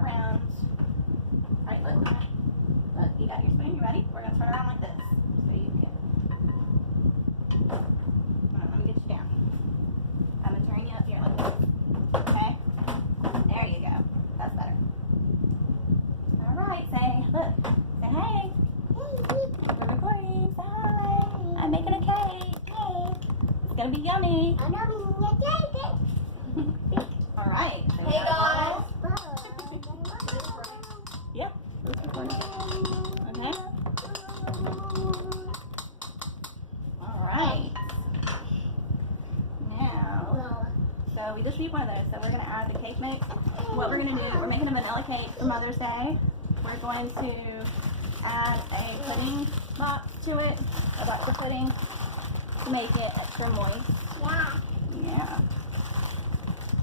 her around. Alright, look. Look, you got your spoon. You ready? We're going to turn around like this. So you can. Alright, let me get you down. I'm going to turn you up here like this. Okay? There you go. That's better. Alright, say, look. Say hey. We're recording. Say hi. I'm making a cake. It's going to be yummy. Alright. Hey guys. Yep. It's recording. Okay. Alright. Now, so we just need one of those. So we're going to add the cake mix. What we're going to do, we're making a vanilla cake for Mother's Day. We're going to add a pudding box to it, a box of pudding, to make it extra moist. Yeah.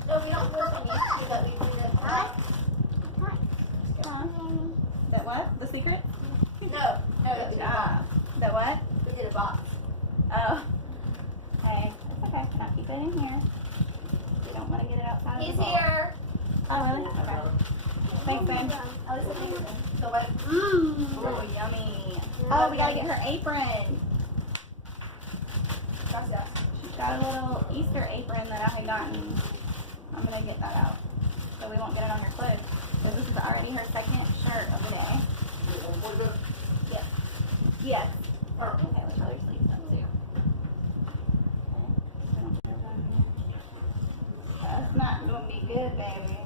No, we don't really need to, but we need a pot. Huh? Is that what? The secret? No, Good job. Is that what? we did a box. Oh. Okay. That's okay. Can I keep it in here? We don't want to get it outside of He's the bowl. here. Oh, really? Okay. Thanks, babe. Oh, this is amazing. So what? Oh, yummy. Oh, we gotta get her apron. Gracias. She's got a little Easter apron that I had gotten. I'm gonna get that out so we won't get it on her clothes. So this is already her second shirt of the day. Yes. Yes. Okay, let's roll your sleeves up too. That's not gonna be good, baby.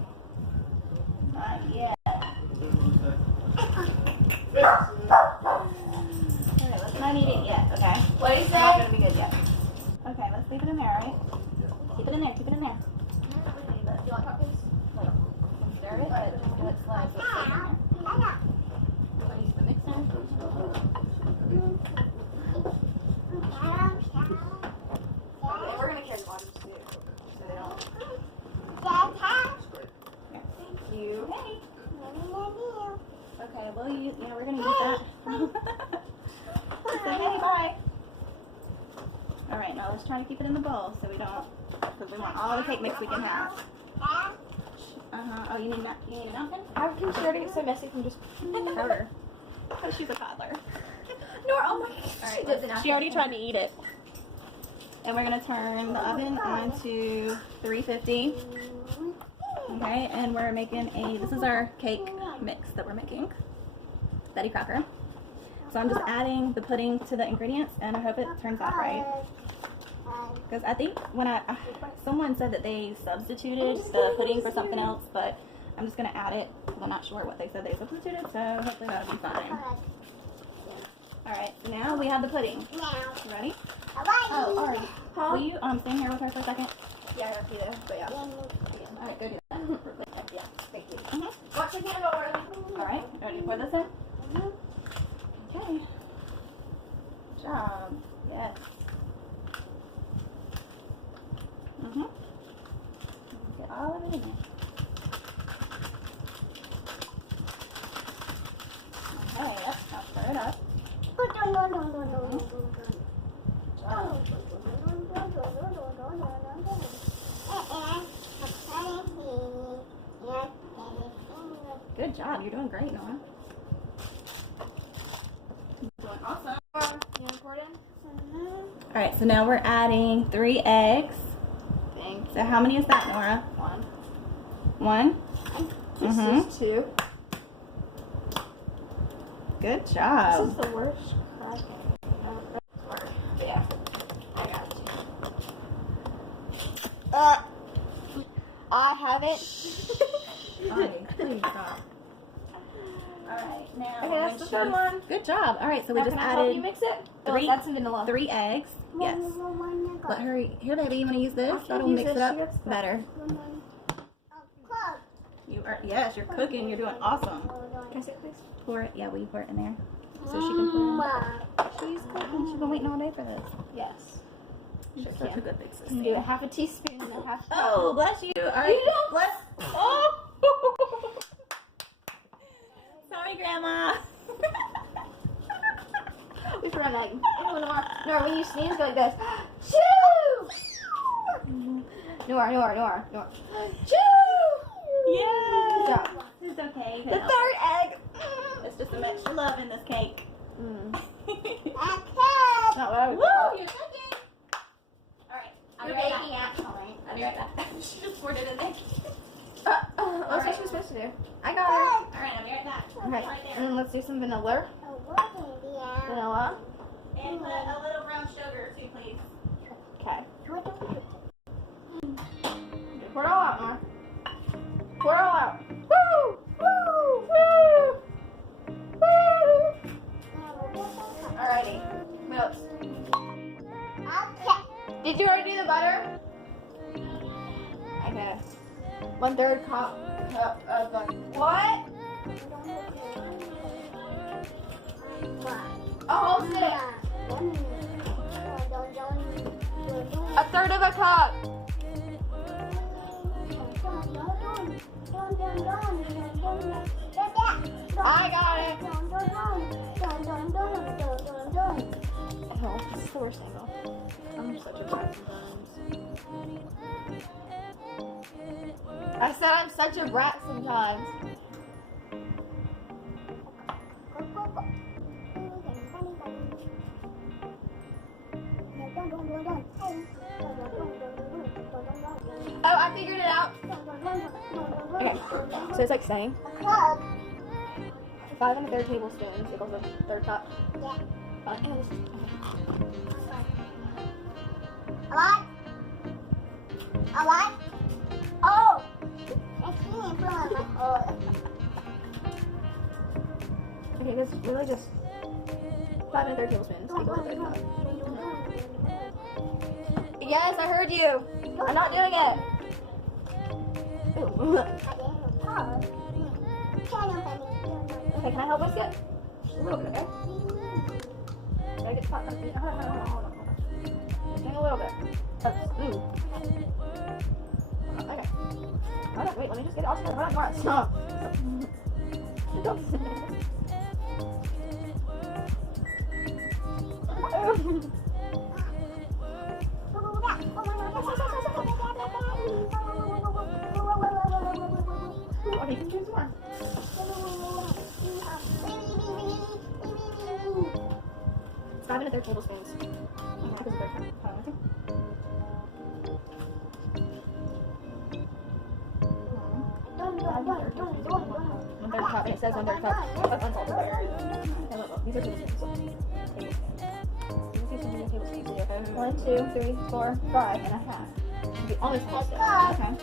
Not yet. Okay, let's not eat it yet, okay? What did he It's not say? gonna be good yet. Okay, let's leave it in there, right? Keep it in there, keep it in there. Do you want cupcakes? Wait, stir it, but just do it slow so it stays in there. We're gonna use the mixer. Okay, we're gonna carry the bottoms too, so they don't. Thank you. Hey. Okay, we'll use, we're gonna use that. Say hey, bye. Alright, now let's try to keep it in the bowl so we don't, because we want all the cake mix we can have. Oh, you need a napkin? How can she already get so messy from just Her. Oh, she's a toddler. Nora, oh my gosh. Alright, she already tried to eat it. And we're going to turn the oven on to 350. Okay, and we're making this is our cake mix that we're making. Betty Crocker. So I'm just adding the pudding to the ingredients and I hope it turns out right. Because I think when someone said that they substituted the pudding for something else, but I'm just going to add it because I'm not sure what they said they substituted, so hopefully that'll be fine. Alright, so now we have the pudding. You ready? Oh, Ari, will you stand here with her for a second? Yeah, I have to do that, but yeah. Alright, go do that. Yeah, thank you. Watch the candle. Alright, ready to pour this in? Okay. Good job. Yes. Get all of it in there. Okay, yep, now stir it up. Good job. You're doing great, Noah. Doing awesome. You recording? Alright, so now we're adding 3 eggs. Thank So how many is that, Nora? One. 1? This is 2. Good This job. is the worst cracking. But yeah, I got you. I haven't. Please stop. Alright, now. Okay, that's the third one. Good job. Alright, so we Now, just can I help you added mix it? three- That's some vanilla. 3 eggs. Yes. Let her eat. Here, baby, you want to use this? I That'll can mix use it this. up She gets the- better. You are, yes, you're cooking. You're doing awesome. Can I see it, please? Pour it. Yeah, will you pour it in there? So she can pour it in. She's cooking. She's been waiting all day for this. Yes. She's Sure such can. a good big sister. You can do a half a teaspoon and a half. Oh, bless you. All right. Bless. Oh. Sorry, Grandma. We forgot like, Nora, when you sneeze, go like this. Choo! Nora. Choo! Yeah. It's okay. The third egg. It's just some extra love in this cake. Not Not what I was Woo! You're cooking. All right. I'll be You're right baking back. actually. I'll be right back. She just poured it in there. That's what she was supposed to do. I got it. All right. I'll be right back. Okay. Right there. And then let's do some vanilla. Vanilla. And put a little brown sugar too, please. Okay. Pour it all out, Nora. Pour it all out. Woo! Woo! Woo! Woo! Alrighty. What else? Did you already do the butter? Okay. 1/3 cup of butter. What? A whole stick. 1/3 of a cup. I got it. Oh, this is the worst angle. I'm such a brat sometimes. I said I'm such a brat sometimes. Oh, I figured it out. Okay, so it's like saying 5 1/3 tablespoons equals a 1/3 cup. A lot? Oh! Okay, this is really just 5 1/3 tablespoons equals a 1/3 cup. Yes, I heard you. I'm not doing it. Ooh. Okay, can I help whisk it? Just a little bit, okay? Can I get hold on. Just doing a little bit. Ooh. Okay. Hold on, wait, let me just get it all together. Hold on, Mara, stop. Okay, you can choose one. It's 5 1/3 tablespoons. Because of their time. Hold on, okay? One-third cup, and it says 1/3 cup of unsalted butter. Okay, look, these are tablespoons. Tablespoons. 1, 2, 3, 4, 5 and a half. Be almost close. Okay.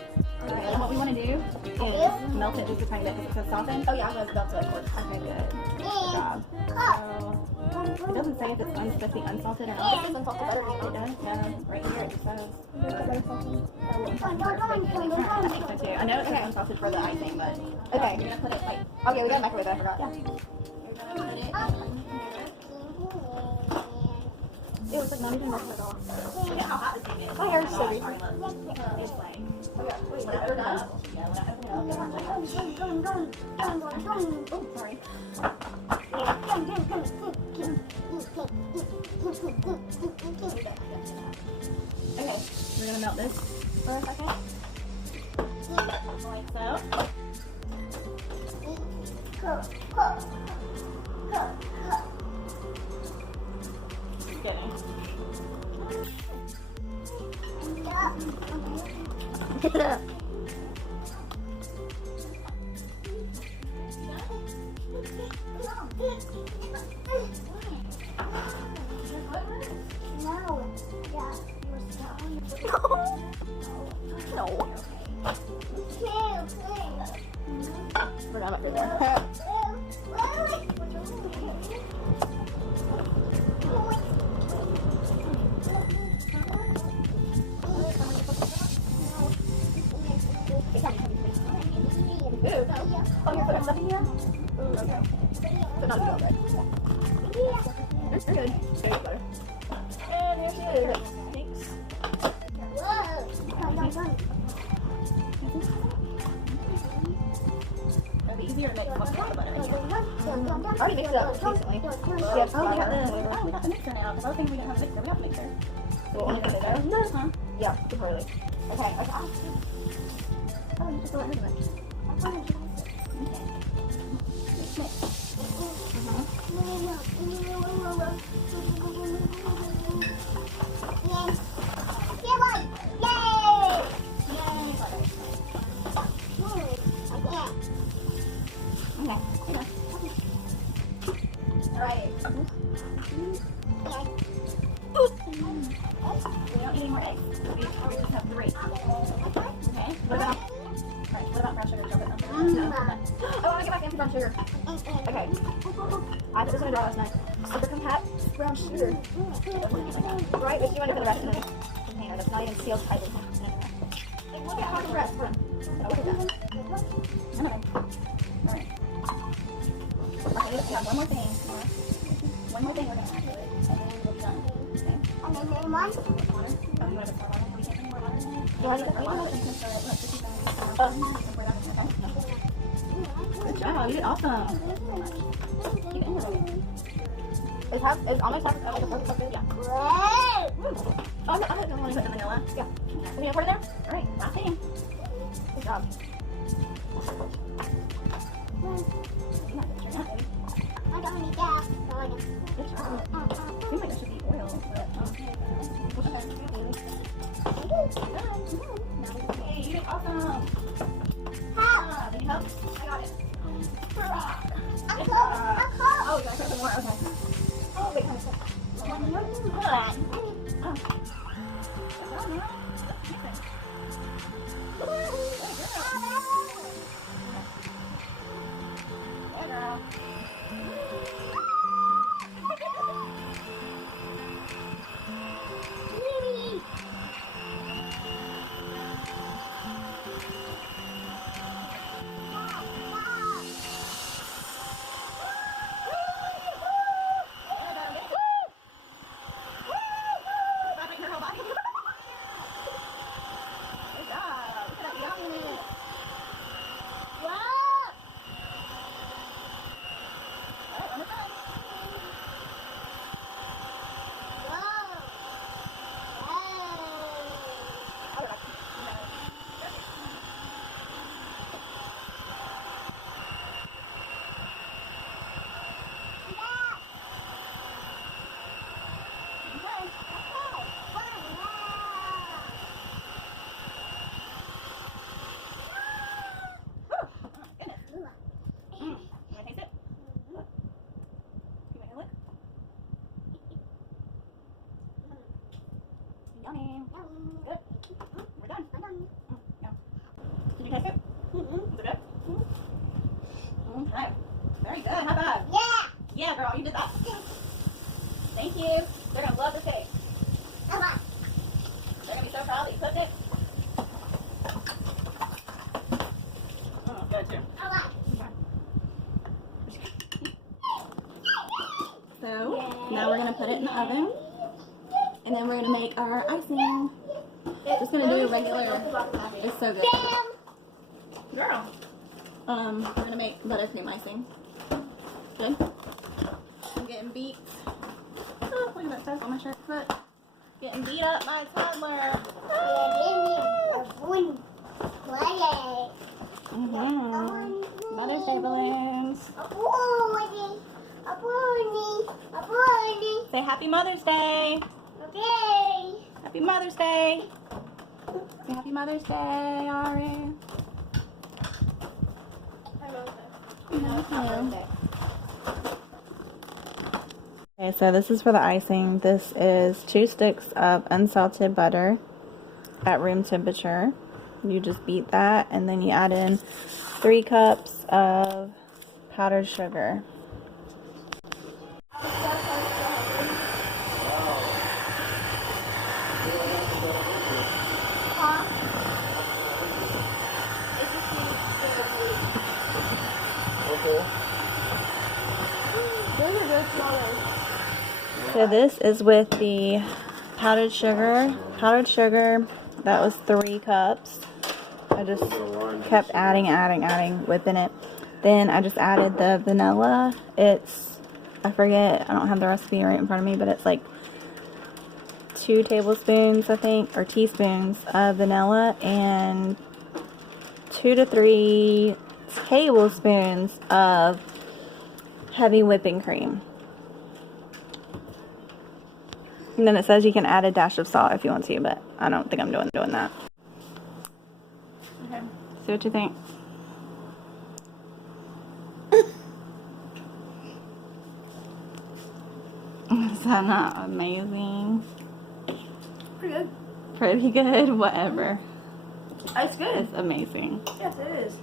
Alright, and what we want to do is melt it just a tiny bit because it says soften. Oh yeah, I'm gonna melt it, of course. Okay, good. Good job. So, it doesn't say if it's supposed to be unsalted or This not. is unsalted butter. It does, yeah. Right here it just says. Is it butter salted? I think so too. I know it says Okay. unsalted for the icing, but Okay. you're gonna put it like. Oh yeah, we got a microwave, I forgot. You're gonna put it. It was like not even melted at all. Look at how hot this thing is. My hair is so Sorry, look. It's like. Okay, wait, When I open it up. Yeah, when I open it up. Oh, sorry. Okay, we're gonna melt this for a second. like so. No. We're not up there. Oh, you're putting stuff in here? Ooh, okay. But not good, right? You're good. Very good butter. And here she is. Thanks. It'll be easier to make most of the butter. I already mixed it up recently. Oh, we got the mixer now. Because I was thinking we didn't have a mixer. We got the mixer. We'll only put it there. Huh? Yeah, too early. Okay, okay. Oh, you just throw it in it. I want to get my fancy brown sugar. Okay. I put this in a jar last night. Super compact brown sugar. Right? But you want to put the rest in a container that's not even sealed tightly. Like, look at how the rest. Oh, look at that. I know. Alright. Okay, we have one more thing. One more thing we're going to add to it. And then we'll be done. Okay? And then one. Water. Oh, you want to put more water? We can't put any more water in it. You want to put Water. water? You can start at 50 pounds. Good job. You did awesome. Keep it in there. It's almost like a perfect cup. Yeah. Great. Oh, I'm not going to put the vanilla. Yeah. Can you pour it in there? Alright, last thing. Good job. You might put your nut, baby. I don't need gas. Good job. Seems like there should be oil, but hey, you did awesome. Help. Need help? I got it. I'm cold. I'm cold. Oh, you gotta put some more. Okay. Oh, wait, honey. Yummy. Good. We're done. Yeah. Did you taste it? Is it good? Okay. Very good. How about? Yeah. Yeah, girl, you did that. Thank you. They're gonna love this cake. Come on. They're gonna be so proud that you cooked it. Oh, good too. Come on. So now we're gonna put it in the oven, and then we're gonna make our icing. Just gonna do regular. It's so good. Girl. We're gonna make buttercream icing. Good. I'm getting beat. Oh, look at that stuff on my shirt. Foot. Getting beat up by a toddler. Mother's Day balloons. Say Happy Mother's Day. Happy Mother's Day. Say Happy Mother's Day, Ari. Okay, so this is for the icing. This is 2 sticks of unsalted butter at room temperature. You just beat that, and then you add in 3 cups of powdered sugar. So this is with the powdered sugar. Powdered sugar, that was 3 cups. I just kept adding, whipping it. Then I just added the vanilla. It's, I forget, I don't have the recipe right in front of me, but it's like 2 tablespoons, I think, or teaspoons of vanilla, and 2 to 3 tablespoons of heavy whipping cream. And then it says you can add a dash of salt if you want to, but I don't think I'm doing that. Okay. See what you think. Is that not amazing? Pretty good. Pretty good, whatever. It's good. It's amazing. Yes, it is.